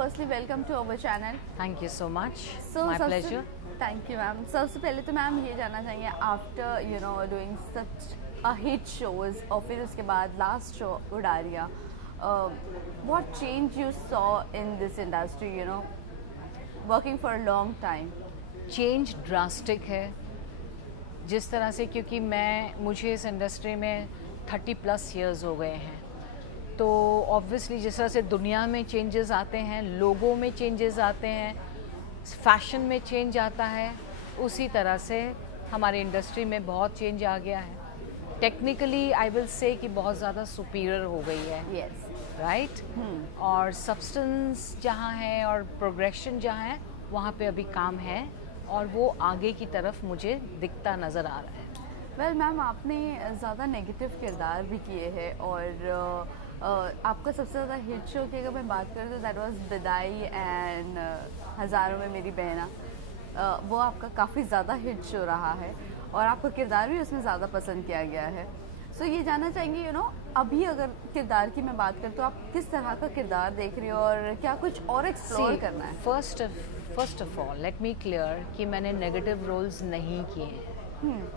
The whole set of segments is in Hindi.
firstly welcome to our channel. Thank you so much. So My pleasure. Thank you ma'am. सबसे पहले तो मैम ये जानना चाहेंगे after doing such a hit shows और फिर उसके बाद last show Udaariyan, what change you saw in this industry, working for a long time? Change drastic है जिस तरह से, क्योंकि मुझे इस इंडस्ट्री में 30+ years हो गए हैं, तो ऑब्वियसली जिस तरह से दुनिया में चेंजेस आते हैं, लोगों में चेंजेस आते हैं, फैशन में चेंज आता है, उसी तरह से हमारी इंडस्ट्री में बहुत चेंज आ गया है. टेक्निकली आई विल से कि बहुत ज़्यादा सुपीरियर हो गई है. Yes. राइट. और सब्सटेंस जहाँ है और प्रोग्रेशन जहाँ है, वहाँ पे अभी काम है और वो आगे की तरफ मुझे दिखता नज़र आ रहा है. वेल मैम, आपने ज़्यादा नेगेटिव किरदार भी किए हैं और आपका सबसे ज़्यादा हिट शो की अगर मैं बात करूँ तो दैट वाज बिदाई एंड हज़ारों में मेरी बहना. वो आपका काफ़ी ज़्यादा हिट शो रहा है और आपका किरदार भी उसमें ज़्यादा पसंद किया गया है. सो ये जानना चाहेंगे अभी अगर किरदार की मैं बात करूँ तो आप किस तरह का किरदार देख रही हो और क्या कुछ और एक्सप्लोर करना है? First of all let me clear कि मैंने नेगेटिव रोल्स नहीं किए हैं.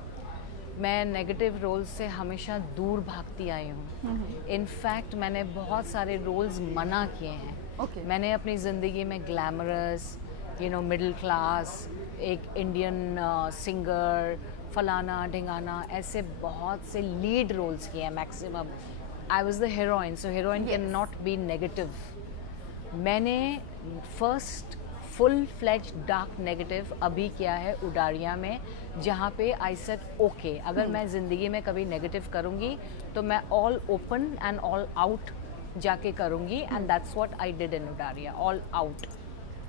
मैं नेगेटिव रोल्स से हमेशा दूर भागती आई हूँ. इनफैक्ट मैंने बहुत सारे रोल्स मना किए हैं. मैंने अपनी ज़िंदगी में ग्लैमरस, मिडिल क्लास, एक इंडियन सिंगर, फलाना ढिंगाना, ऐसे बहुत से लीड रोल्स किए हैं. Maximum I was the heroine, so heroine can not be negative. मैंने first full fledge dark negative अभी किया है उडारिया में, जहाँ पे आई सेड ओके, अगर मैं ज़िंदगी में कभी नेगेटिव करूँगी तो मैं all open and all out जाके करूँगी, and that's what I did in Udaariyan, all out.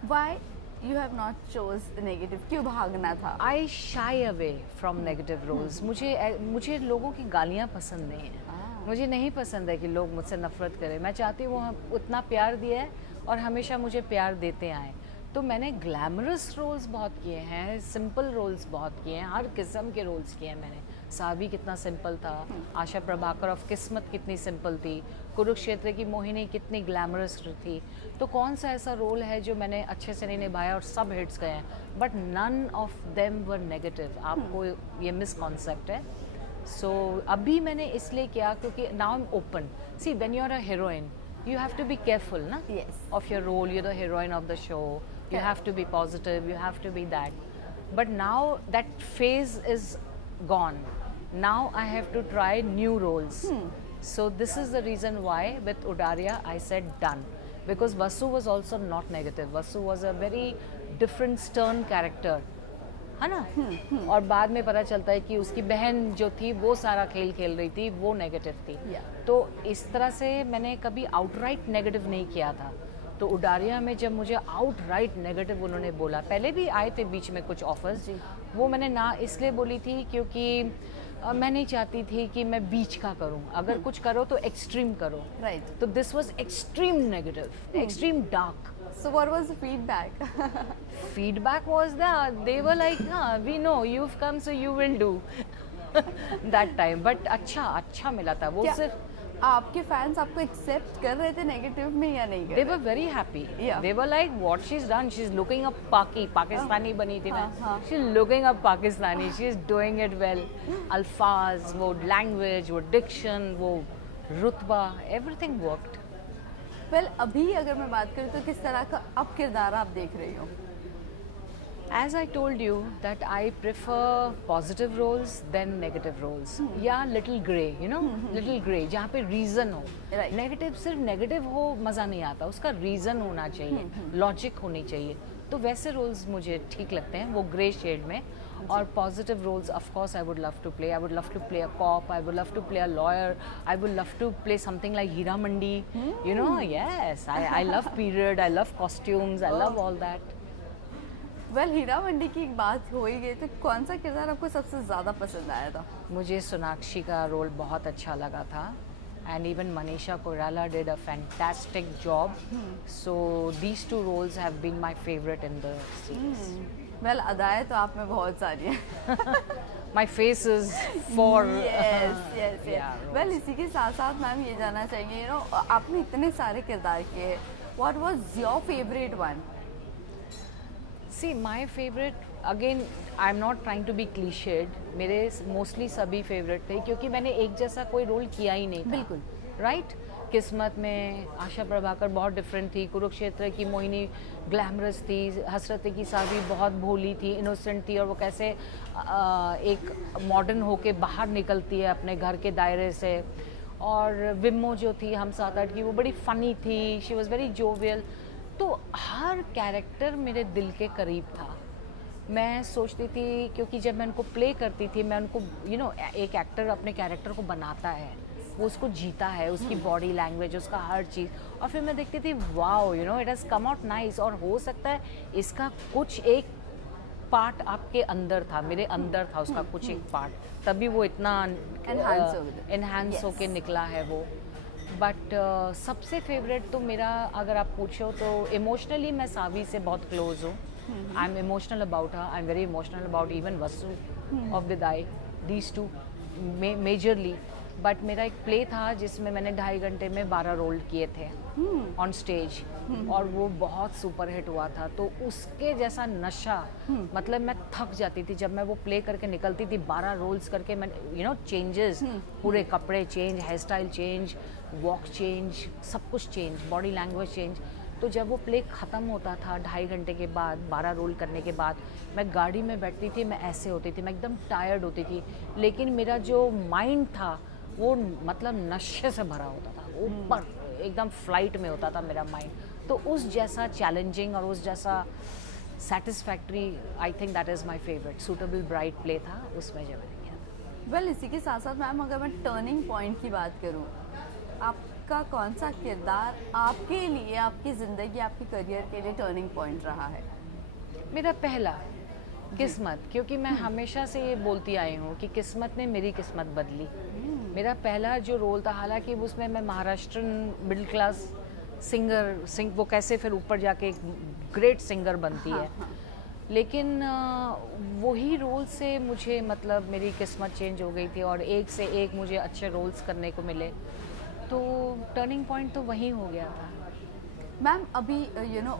Why you have not chose negative? क्यों भागना था? आई shy away from negative roles. मुझे लोगों की गालियाँ पसंद नहीं है. मुझे नहीं पसंद है कि लोग मुझसे नफरत करें. मैं चाहती हूँ वो उतना प्यार दिया है और हमेशा मुझे प्यार देते आए. तो मैंने ग्लैमरस रोल्स बहुत किए हैं, सिंपल रोल्स बहुत किए हैं, हर किस्म के रोल्स किए हैं मैंने. सावी कितना सिंपल था, आशा प्रभाकर ऑफ किस्मत कितनी सिंपल थी, कुरुक्षेत्र की मोहिनी कितनी ग्लैमरस थी. तो कौन सा ऐसा रोल है जो मैंने अच्छे से नहीं निभाया और सब हिट्स गए हैं, but none of them were negative. आपको ये मिसकॉन्सेप्ट है. सो अभी मैंने इसलिए किया क्योंकि now I am open. See when you are a heroine you have to be careful of your role. You're the heroine of the show. You have to be positive, you have to be that. But now that phase is gone. Now I have to try new roles. So this is the reason why with Udaria I said done. Because Vasu was also not negative. Vasu was a very different stern character, है ना. और बाद में पता चलता है कि उसकी बहन जो थी वो सारा खेल खेल रही थी, वो नेगेटिव थी. तो इस तरह से मैंने कभी आउटराइट नेगेटिव नहीं किया था. तो उडारिया में जब मुझे आउटराइट नेगेटिव उन्होंने बोला, पहले भी आए थे बीच में कुछ ऑफर्स, वो मैंने ना इसलिए बोली थी क्योंकि मैं नहीं चाहती थी कि मैं बीच का करूं. अगर कुछ करो तो एक्सट्रीम करो. राइट. तो this was extreme negative, extreme dark. So what was the feedback? Feedback was that they were like, we know you've come so you will do that time. But अच्छा मिला था वो. सिर्फ आपके फैंस आपको एक्सेप्ट कर रहे थे नेगेटिव में या नहीं कर? They were very happy. They were like, what she's done, she's looking up Pakistani बनी थी मैं. She's looking up Pakistani, she's doing it well. अल्फाज, वो लैंग्वेज, वो डिक्शन, वो रुतबा, everything worked. वेल अभी अगर मैं बात करूँ तो किस तरह का अब किरदार आप देख रही हो? As I told you that I prefer positive roles than negative roles. या little grey, little grey, जहाँ पे reason हो. Negative सिर्फ negative हो मज़ा नहीं आता, उसका reason होना चाहिए, logic होनी चाहिए. तो वैसे roles मुझे ठीक लगते हैं, वो grey shade में. और positive roles of course I would love to play. I would love to play a cop, I would love to play a lawyer, I would love to play something like Heera Mandi. Yes, I love period, I love costumes, I love all that. Well Heera Mandi की एक बात हो ही गई, तो कौन सा किरदार आपको सबसे ज़्यादा पसंद आया था? मुझे सोनाक्षी का रोल बहुत अच्छा लगा था, and even Manisha Koirala did a fantastic job. So these two roles have been my favorite in the series. Well अदाएं तो आप में बहुत सारी हैं. My face is for yes. Well इसी के साथ साथ मैम ये जानना चाहिए आपने इतने सारे किरदार किए हैं What was your favorite one? See my favourite again I am not trying to be cliched, मेरे मोस्टली सभी फेवरेट थे क्योंकि मैंने एक जैसा कोई रोल किया ही नहीं था। बिल्कुल राइट किस्मत में आशा प्रभाकर बहुत डिफरेंट थी, कुरुक्षेत्र की मोहिनी ग्लैमरस थी, हसरत की सावी बहुत भोली थी, इनोसेंट थी, और वो कैसे एक मॉडर्न होके बाहर निकलती है अपने घर के दायरे से। और विम्मो जो थी हम 7-8 की, वो बड़ी फ़नी थी, शी वॉज़ वेरी जोवियल। तो हर कैरेक्टर मेरे दिल के करीब था। मैं सोचती थी क्योंकि जब मैं उनको प्ले करती थी, मैं उनको एक एक्टर अपने कैरेक्टर को बनाता है, वो उसको जीता है, उसकी बॉडी लैंग्वेज, उसका हर चीज़, और फिर मैं देखती थी wow it has come out nice. और हो सकता है इसका कुछ एक पार्ट आपके अंदर था, मेरे अंदर था उसका कुछ एक पार्ट, तभी वो इतना एनहांस होके निकला है वो। बट सबसे फेवरेट तो मेरा, अगर आप पूछो तो इमोशनली मैं सावी से बहुत क्लोज हूँ। I am emotional about her, I am very emotional about even Vasu of बिदाई, दीज टू मेजरली। बट मेरा एक प्ले था जिसमें मैंने 2.5 घंटे में 12 रोल किए थे ऑन स्टेज, और वो बहुत सुपर हिट हुआ था। तो उसके जैसा नशा, मतलब मैं थक जाती थी जब मैं वो प्ले करके निकलती थी, 12 रोल्स करके। मैं चेंजेस, पूरे कपड़े change, hair style change, walk change, सब कुछ चेंज, बॉडी लैंग्वेज चेंज। तो जब वो प्ले ख़त्म होता था 2.5 घंटे के बाद, 12 रोल करने के बाद, मैं गाड़ी में बैठती थी, मैं ऐसे होती थी, मैं एकदम टायर्ड होती थी, लेकिन मेरा जो माइंड था वो मतलब नशे से भरा होता था, ऊपर एकदम फ्लाइट में होता था मेरा माइंड। तो उस जैसा चैलेंजिंग और उस जैसा satisfactory, I think that is my favourite. Suitable bride play था उसमें जब मैंने किया था। वेल इसी के साथ साथ मैम, अगर मैं टर्निंग पॉइंट की बात करूँ, आपका कौन सा किरदार आपके लिए, आपकी ज़िंदगी, आपके करियर के लिए टर्निंग पॉइंट रहा है? मेरा पहला किस्मत, क्योंकि मैं हमेशा से ये बोलती आई हूँ कि किस्मत ने मेरी किस्मत बदली। मेरा पहला जो रोल था, हालांकि उसमें मैं महाराष्ट्रन मिडिल क्लास सिंगर, वो कैसे फिर ऊपर जाके एक ग्रेट सिंगर बनती है, लेकिन वही रोल से मुझे मतलब मेरी किस्मत चेंज हो गई थी और एक से एक मुझे अच्छे रोल्स करने को मिले। तो टर्निंग पॉइंट तो वही हो गया था। मैम अभी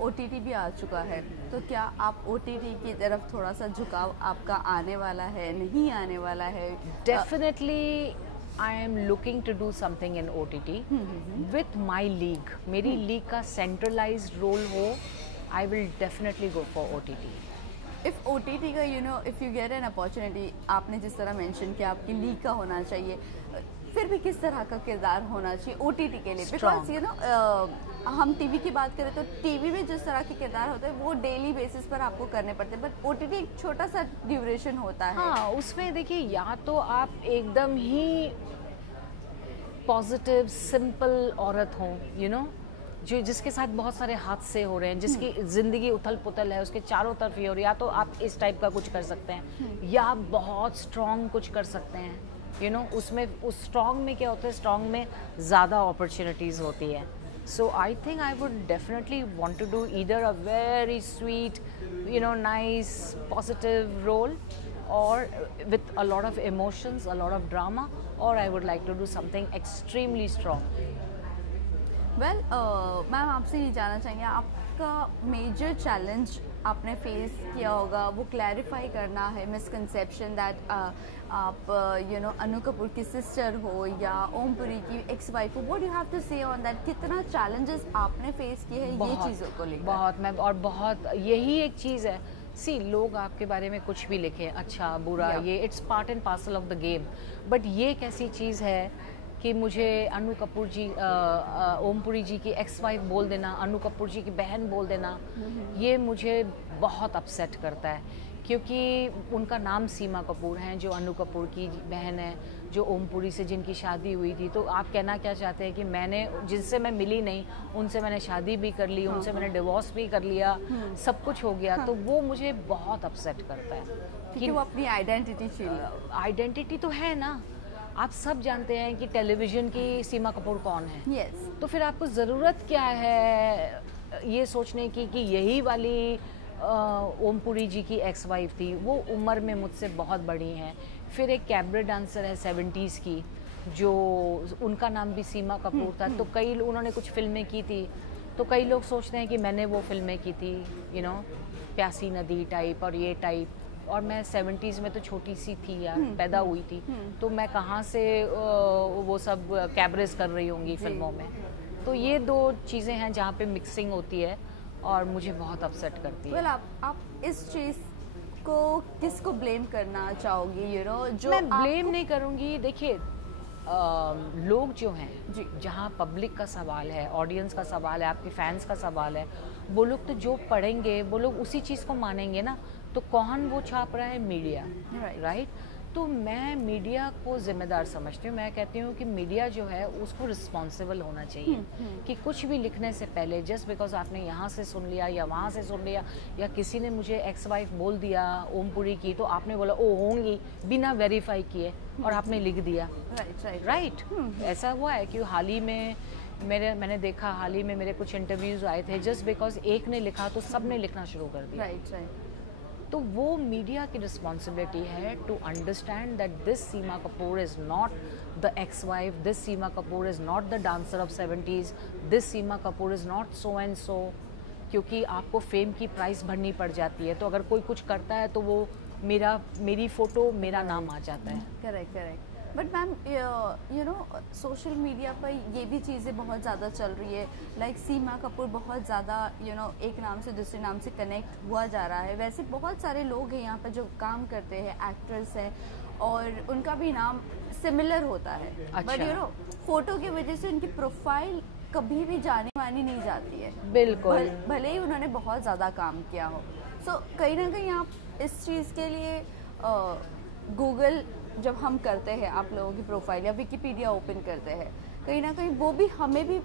OTT भी आ चुका है, तो क्या आप OTT की तरफ थोड़ा सा झुकाव आपका आने वाला है, नहीं आने वाला है? Definitely I am looking to do something in OTT with my league. मेरी लीग का सेंट्रलाइज्ड रोल हो, I will definitely go for OTT। If OTT का if you get an opportunity, आपने जिस तरह मेंशन किया आपकी लीग का होना चाहिए, फिर भी किस तरह का किरदार होना चाहिए OTT के लिए? बिकॉज हम टीवी की बात करें तो टीवी में जिस तरह के किरदार होते हैं वो डेली बेसिस पर आपको करने पड़ते हैं, बट OTT एक छोटा सा ड्यूरेशन होता है। हाँ, उसमें देखिए, या तो आप एकदम ही पॉजिटिव सिंपल औरत हो, जो जिसके साथ बहुत सारे हादसे हो रहे हैं, जिसकी ज़िंदगी उथल पुथल है, उसके चारों तरफ ये हो रही है, या तो आप इस टाइप का कुछ कर सकते हैं, या आप बहुत स्ट्रॉन्ग कुछ कर सकते हैं। उसमें उस स्ट्रॉन्ग में क्या होता है, स्ट्रॉन्ग में ज़्यादा अपॉर्चुनिटीज़ होती है। So I think I would definitely want to do either a very sweet, nice, positive role, or with a lot of emotions, a lot of drama, or I would like to do something extremely strong. Well ma'am आपसे ये जानना चाहेंगे, आपका मेजर चैलेंज आपने फेस किया होगा, वो क्लैरिफाई करना है मिसकंसेप्शन दैट आप अनु कपूर की सिस्टर हो या ओम पुरी की एक्स वाइफ हो, what you have to say on that? कितना चैलेंजेस आपने फेस किए हैं ये चीज़ों को लेकर? बहुत मैम, और बहुत यही एक चीज़ है, सी लोग आपके बारे में कुछ भी लिखें, अच्छा बुरा, ये it's part and parcel of the game, but ये एक ऐसी चीज़ है कि मुझे अनु कपूर जी, ओम पुरी जी की एक्स वाइफ बोल देना, अनु कपूर जी की बहन बोल देना, ये मुझे बहुत अपसेट करता है, क्योंकि उनका नाम सीमा कपूर हैं, जो अनु कपूर की बहन है, जो ओम पुरी से जिनकी शादी हुई थी। तो आप कहना क्या चाहते हैं कि मैंने, जिनसे मैं मिली नहीं, उनसे मैंने शादी भी कर ली, उनसे मैंने डिवोर्स भी कर लिया, सब कुछ हो गया, तो वो मुझे बहुत अपसेट करता है कि वो अपनी आइडेंटिटी फील, आइडेंटिटी तो है ना, आप सब जानते हैं कि टेलीविज़न की सीमा कपूर कौन है। yes. तो फिर आपको ज़रूरत क्या है ये सोचने की कि यही वाली ओम पुरी जी की एक्स वाइफ थी, वो उम्र में मुझसे बहुत बड़ी हैं। फिर एक कैबरे डांसर है 70s की, जो उनका नाम भी सीमा कपूर था, तो कई उन्होंने कुछ फिल्में की थी, तो कई लोग सोचते हैं कि मैंने वो फिल्में की थी, प्यासी नदी टाइप और ये टाइप, और मैं 70s में तो छोटी सी थी यार, पैदा हुई थी, तो मैं कहाँ से वो सब कैबरेज कर रही होंगी फिल्मों में। तो ये दो चीज़ें हैं जहाँ पे मिक्सिंग होती है और मुझे बहुत अपसेट करती है। आप इस चीज़ को किसको ब्लेम करना चाहोगी? जो मैं ब्लेम नहीं करूँगी। देखिए, लोग जो हैं, जहाँ पब्लिक का सवाल है, ऑडियंस का सवाल है, आपके फैंस का सवाल है, वो लोग तो जो पढ़ेंगे वो लोग उसी चीज़ को मानेंगे ना। तो कौन वो छाप रहा है? Media, right? तो मैं मीडिया को जिम्मेदार समझती हूँ। मैं कहती हूँ कि मीडिया जो है उसको रिस्पॉन्सिबल होना चाहिए कि कुछ भी लिखने से पहले जस्ट बिकॉज आपने यहाँ से सुन लिया या वहाँ से सुन लिया, या किसी ने मुझे एक्स वाइफ बोल दिया ओमपुरी की, तो आपने बोला ओ होंगी, बिना वेरीफाई किए, और आपने लिख दिया। राइट। ऐसा हुआ है कि हाल ही में मैंने देखा, हाल ही में मेरे कुछ इंटरव्यूज आए थे, जस्ट बिकॉज एक ने लिखा तो सब ने लिखना शुरू कर दिया। तो वो मीडिया की रिस्पॉन्सिबिलिटी है to understand that this Seema Kapoor is not the ex wife, this Seema Kapoor is not the dancer of 70s, this Seema Kapoor is not so and so. क्योंकि आपको फेम की प्राइस भरनी पड़ जाती है, तो अगर कोई कुछ करता है तो वो मेरी फ़ोटो, मेरा नाम आ जाता है। Correct. But ma'am social media पर ये भी चीज़ें बहुत ज़्यादा चल रही है, लाइक सीमा कपूर बहुत ज़्यादा एक नाम से दूसरे नाम से कनेक्ट हुआ जा रहा है। वैसे बहुत सारे लोग हैं यहाँ पर जो काम करते हैं, एक्टर्स हैं, और उनका भी नाम सिमिलर होता है। बट फोटो की वजह से उनकी प्रोफाइल कभी भी जाने मानी नहीं जाती है। बिल्कुल। भले ही उन्होंने बहुत ज़्यादा काम किया हो। सो कहीं ना कहीं आप इस चीज़ के लिए गूगल जब हम करते हैं आप लोगों की प्रोफाइल या विकिपीडिया ओपन करते हैं, कहीं ना कहीं वो भी हमें भी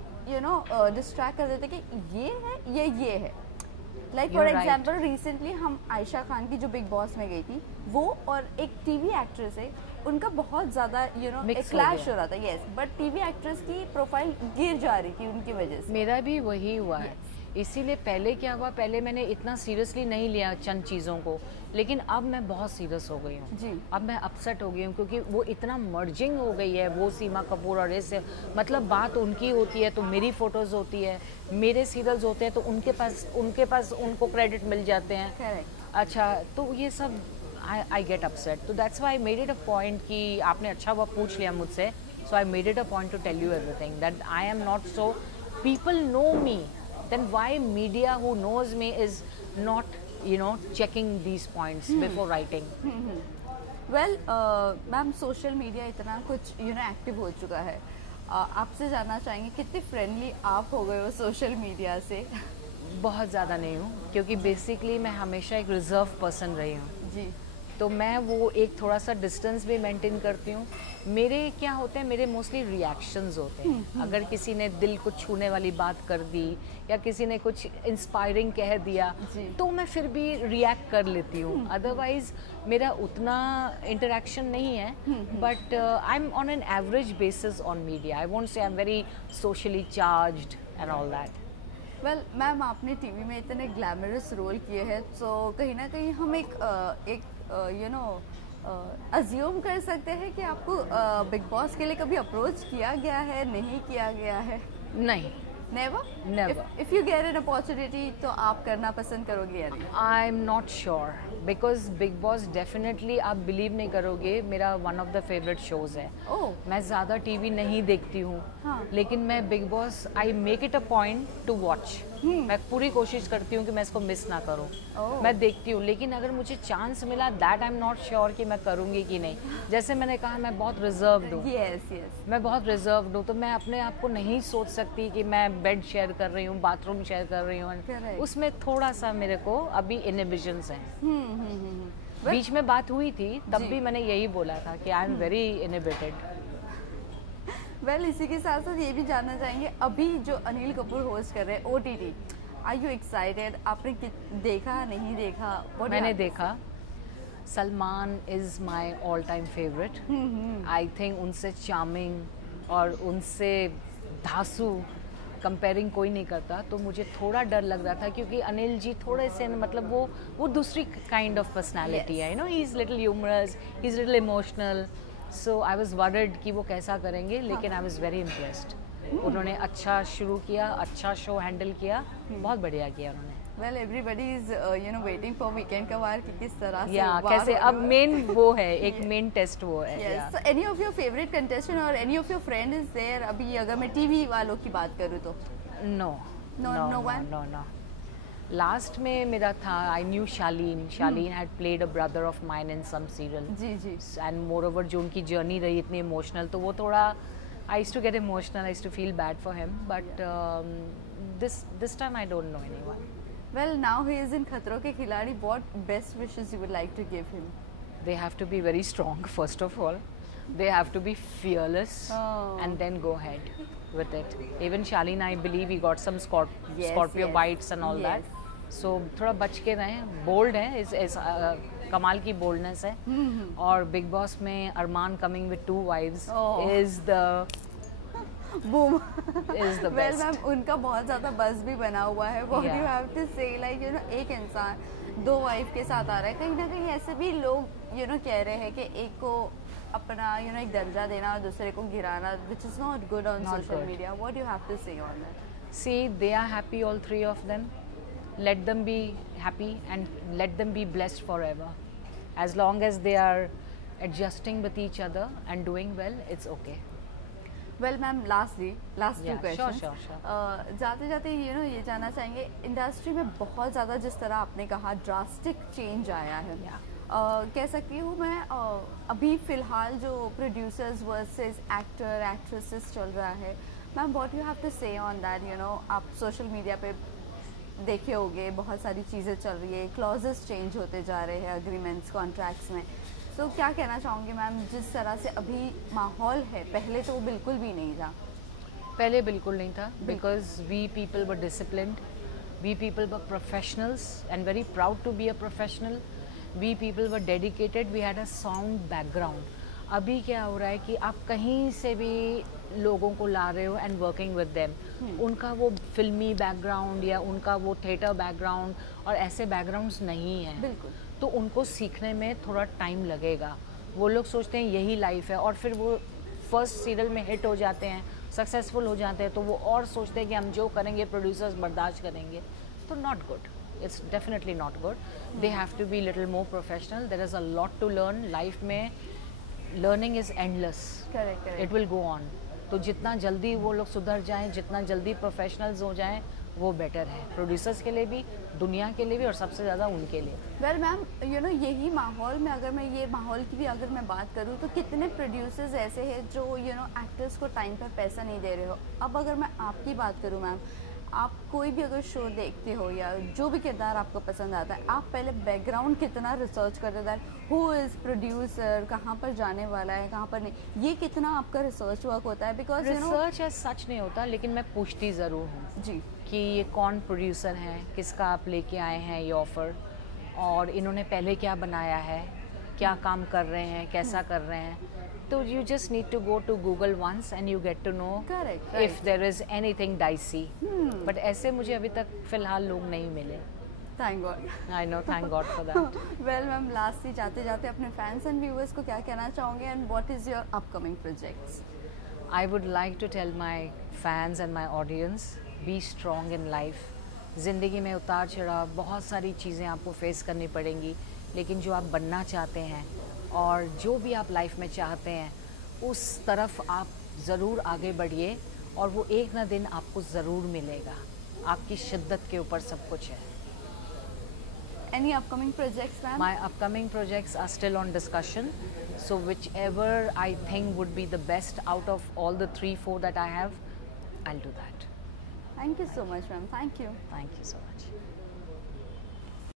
डिस्ट्रैक्ट कर देते हैं कि ये है ये है। लाइक फॉर एग्जांपल रिसेंटली हम आयशा खान की जो बिग बॉस में गई थी, वो और एक टीवी एक्ट्रेस है, उनका बहुत ज़्यादा एक क्लैश हो रहा था। यस, बट टीवी एक्ट्रेस की प्रोफाइल गिर जा रही थी उनकी वजह से। मेरा भी वही हुआ है। इसीलिए पहले क्या हुआ, पहले मैंने इतना सीरियसली नहीं लिया चंद चीज़ों को, लेकिन अब मैं बहुत सीरियस हो गई हूँ। अब मैं अपसेट हो गई हूँ क्योंकि वो इतना मर्जिंग हो गई है, वो सीमा कपूर और इससे, मतलब बात उनकी होती है तो मेरी फ़ोटोज़ होती है, मेरे सीरियल्स होते हैं तो उनके पास उनको क्रेडिट मिल जाते हैं। अच्छा, तो ये सब आई गेट अपसेट। तो that's why I made it a point कि आपने अच्छा वो पूछ लिया मुझसे, so I made it a point to tell you everything that I am not so, people know me, then why media who knows me is not checking these points before writing? Well, ma'am social media इतना कुछ एक्टिव हो चुका है, आपसे जानना चाहेंगे कितने फ्रेंडली आप हो गए हो सोशल मीडिया से? बहुत ज़्यादा नहीं हूँ, क्योंकि बेसिकली मैं हमेशा एक रिजर्व पर्सन रही हूँ जी। तो मैं वो एक थोड़ा सा डिस्टेंस भी मेंटेन करती हूँ। मेरे क्या होते हैं, मेरे मोस्टली रिएक्शंस होते हैं। अगर किसी ने दिल को छूने वाली बात कर दी या किसी ने कुछ इंस्पायरिंग कह दिया तो मैं फिर भी रिएक्ट कर लेती हूँ। अदरवाइज मेरा उतना इंटरेक्शन नहीं है, but I am on an average basis on media. I won't say I am very socially charged and all that. Well ma'am, आपने टीवी में इतने ग्लैमरस रोल किए हैं, तो कहीं ना कहीं हम एक अज्यूम कर सकते हैं कि आपको बिग बॉस के लिए कभी अप्रोच किया गया है, नहीं किया गया है? नहीं, never. If you get an opportunity तो आप करना पसंद करोगे या नहीं? आई am not sure, because big boss definitely, आप बिलीव नहीं करोगे, मेरा one of the favourite shows है। मैं ज़्यादा टीवी नहीं देखती हूँ, लेकिन मैं big boss I make it a point to watch. मैं पूरी कोशिश करती हूँ कि मैं इसको मिस ना करूँ। मैं देखती हूँ, लेकिन अगर मुझे चांस मिला, that I am not sure कि मैं करूँगी कि नहीं। जैसे मैंने कहा, मैं बहुत रिजर्व्ड हूँ। मैं बहुत रिजर्व्ड हूँ, तो मैं अपने आप को नहीं सोच सकती कि मैं बेड शेयर कर रही हूँ, बाथरूम शेयर कर रही हूँ। उसमें थोड़ा सा मेरे को अभी इनहिबिशंस हैं। बीच में बात हुई थी, तब भी मैंने यही बोला था कि I am very inhibited. Well, इसी के साथ साथ ये भी जानना चाहेंगे, अभी जो अनिल कपूर होस्ट कर रहे हैं OTT, आर यू एक्साइटेड? आपने देखा, नहीं देखा? मैंने देखा। Salman is my all time favourite. I think उनसे चार्मिंग और उनसे धांसू कंपेयरिंग कोई नहीं करता। तो मुझे थोड़ा डर लग रहा था, क्योंकि अनिल जी थोड़े से मतलब वो दूसरी काइंड ऑफ पर्सनैलिटी है, he is little humorous, he is little emotional. So I was worried कि वो कैसा करेंगे, लेकिन आई वॉज वेरी इम्प्रेस्ड। उन्होंने अच्छा शुरू किया, अच्छा शो हैंडल किया, बहुत बढ़िया किया उन्होंने। Well, everybody is waiting for weekend का वार कि किस तरह से या वार कैसे होने अब वाला है। मेन वो है, एक मेन टेस्ट वो है। Yes. So any of your favorite contestant or any of your friend is there? अभी अगर मैं टीवी वालों की बात करूँ तो no No one? No. Last में मेरा था, I knew Shaleen had played a brother of mine in some serial जी जी एंड मोर ओवर जो उनकी जर्नी रही इतनी इमोशनल, तो वो थोड़ा I used to get emotional, I used to feel bad for him, but this time I don't know anyone. Well, now he is in खतरों के खिलाड़ी. What best wishes you would like to give him? They have to be very strong first of all. They have to be fearless and then go ahead with it. Even Shaleen, I believe he got some Scorpio bites and all that. So थोड़ा बच के रहें, bold है, इस कमाल की boldness है। और Big Boss में अरमान coming with 2 wives is the Boom. is the Well, best. Ma'am उनका बहुत ज़्यादा बज़ भी बना हुआ है. What do you have to say? Like एक इंसान 2 वाइफ के साथ आ रहा है, कहीं ना कहीं ऐसे भी लोग कह रहे हैं कि एक को अपना एक दर्जा देना और दूसरे को गिराना, which is not good on social media. What do you have to say on that? See, they are happy, all 3 of them. Let them be happy and let them be blessed forever. As long as they are adjusting with each other and doing well, it's okay. Well, ma'am last 2 questions. Sure. जाते जाते ये जानना चाहेंगे, इंडस्ट्री में बहुत ज़्यादा जिस तरह आपने कहा ड्रास्टिक चेंज आया है, कह सकती हूँ मैं, अभी फ़िलहाल जो प्रोड्यूसर्स वर्सेस एक्टर एक्ट्रेसेस चल रहा है, ma'am what you have to say on that? आप सोशल मीडिया पे देखे होंगे, बहुत सारी चीज़ें चल रही है, क्लॉजेस चेंज होते जा रहे हैं अग्रीमेंट्स कॉन्ट्रैक्ट्स में, तो क्या कहना चाहूँगी मैम, जिस तरह से अभी माहौल है, पहले तो वो बिल्कुल भी नहीं था। पहले बिल्कुल नहीं था, because we people were disciplined, we people were professionals and very proud to be a professional, we people were dedicated, we had a sound background. अभी क्या हो रहा है कि आप कहीं से भी लोगों को ला रहे हो एंड वर्किंग विद देम, उनका वो फिल्मी बैकग्राउंड या उनका वो थिएटर बैकग्राउंड और ऐसे बैकग्राउंड्स नहीं हैं, बिल्कुल, तो उनको सीखने में थोड़ा टाइम लगेगा। वो लोग सोचते हैं यही लाइफ है, और फिर वो फर्स्ट सीरियल में हिट हो जाते हैं, सक्सेसफुल हो जाते हैं, तो वो और सोचते हैं कि हम जो करेंगे प्रोड्यूसर्स बर्दाश्त करेंगे, तो not good, it's definitely not good. They have to be little more professional, there is a lot to learn life में, learning is endless, it will go on. तो जितना जल्दी वो लोग सुधर जाएं, जितना जल्दी प्रोफेशनल्स हो जाएं, वो बेटर है प्रोड्यूसर्स के लिए भी, दुनिया के लिए भी, और सबसे ज़्यादा उनके लिए। वेल मैम, यही माहौल में अगर मैं ये माहौल की भी अगर मैं बात करूँ, तो कितने प्रोड्यूसर्स ऐसे हैं जो एक्टर्स को टाइम पर पैसा नहीं दे रहे हो। अब अगर मैं आपकी बात करूँ मैम, आप कोई भी अगर शो देखते हो या जो भी किरदार आपको पसंद आता है, आप पहले बैकग्राउंड कितना रिसर्च करते थे, हु इज़ प्रोड्यूसर, कहाँ पर जाने वाला है, कहाँ पर नहीं, ये कितना आपका रिसर्च वर्क होता है? बिकॉज रिसर्च एज सच नहीं होता, लेकिन मैं पूछती ज़रूर हूँ जी कि ये कौन प्रोड्यूसर हैं, किसका आप लेके आए हैं ये ऑफ़र, और इन्होंने पहले क्या बनाया है, क्या काम कर रहे हैं, कैसा कर रहे हैं। तो you just need to go to Google once and you get to know Correct, if there is anything dicey. But ऐसे मुझे अभी तक फ़िलहाल लोग नहीं मिले। Thank God. I know, thank God for that. Well ma'am, last जाते जाते अपने फैंस एंड व्यूअर्स को क्या कहना चाहोगे, and what is your upcoming projects? I would like to tell my fans and my audience, be strong in life. ज़िंदगी में उतार चढ़ाव, बहुत सारी चीज़ें आपको फेस करनी पड़ेंगी, लेकिन जो आप बनना चाहते हैं और जो भी आप लाइफ में चाहते हैं, उस तरफ आप ज़रूर आगे बढ़िए, और वो एक ना दिन आपको ज़रूर मिलेगा। आपकी शिद्दत के ऊपर सब कुछ है। Any upcoming projects, ma'am? My upcoming projects are still on discussion, so whichever I think would be the best out of all the 3-4 that I have, I'll do that. Thank you so much, ma'am. Thank you. Thank you so much.